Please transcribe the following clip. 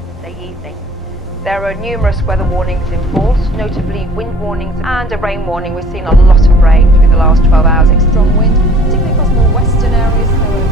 Wednesday evening. There are numerous weather warnings in force, notably wind warnings and a rain warning. We've seen a lot of rain through the last 12 hours. Strong wind, particularly across more western areas, however.